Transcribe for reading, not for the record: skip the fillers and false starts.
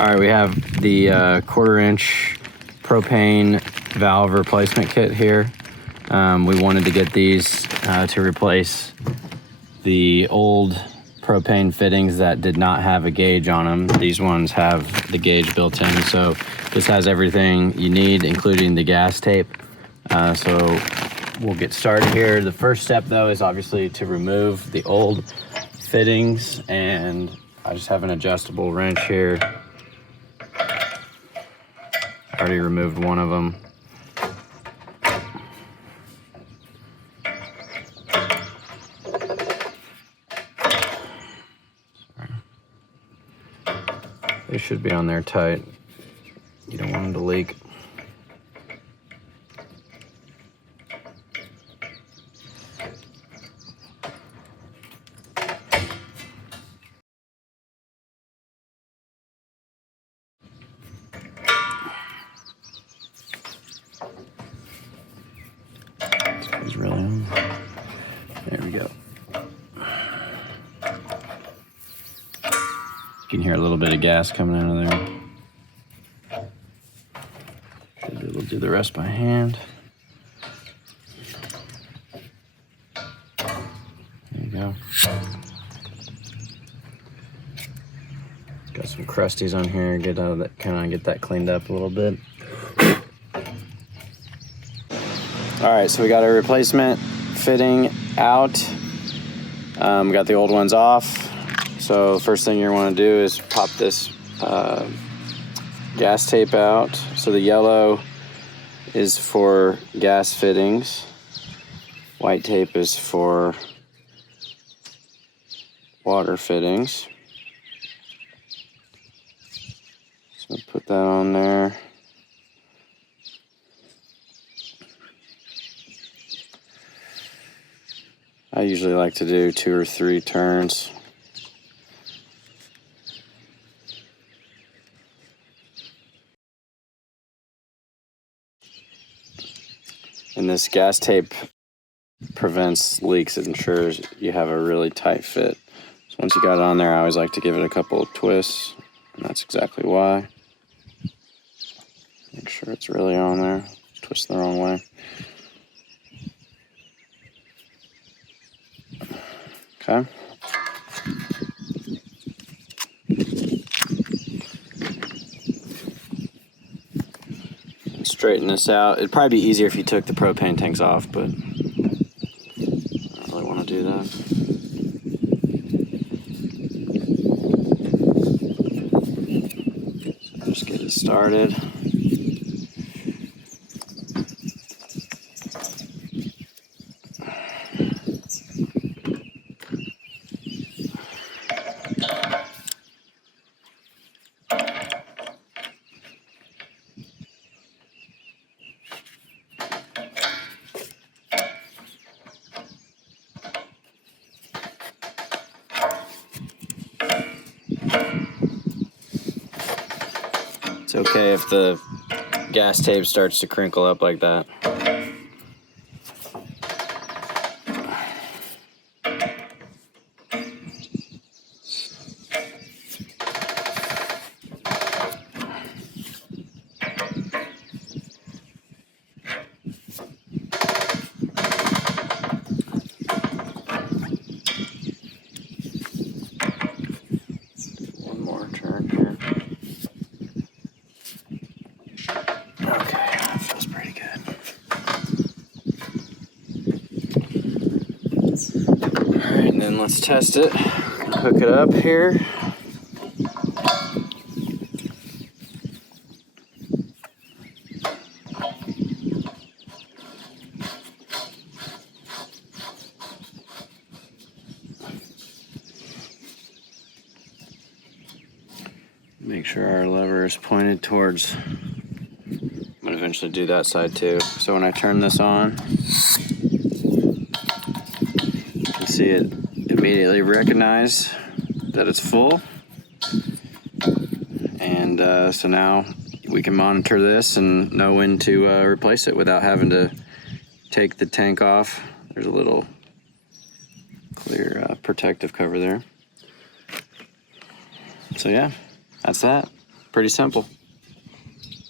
All right, we have the 1/4 inch propane valve replacement kit here. We wanted to get these to replace the old propane fittings that did not have a gauge on them. These ones have the gauge built in, so this has everything you need, including the gas tape. So we'll get started here. The first step though is obviously to remove the old fittings, and I just have an adjustable wrench here. Already removed one of them. They should be on there tight. You don't want them to leak. It's really on. There we go. You can hear a little bit of gas coming out of there. Should be able to do the rest by hand. There you go. Got some crusties on here. Get out of that, kind of get that cleaned up a little bit. All right, so we got our replacement fitting out. We got the old ones off. So first thing you want to do is pop this gas tape out. So the yellow is for gas fittings. White tape is for water fittings. So put that on there. I usually like to do 2 or 3 turns. And this gas tape prevents leaks. It ensures you have a really tight fit. So once you got it on there, I always like to give it a couple of twists, and that's exactly why. Make sure it's really on there. Twist the wrong way. Okay. Straighten this out. It'd probably be easier if you took the propane tanks off, but I don't really want to do that. So just get it started. It's okay if the gas tape starts to crinkle up like that. Then let's test it. Hook it up here. Make sure our lever is pointed towards. I'm gonna eventually do that side too. So when I turn this on, you can see it immediately recognize that it's full. And so now we can monitor this and know when to replace it without having to take the tank off. There's a little clear protective cover there. So yeah, that's that. Pretty simple.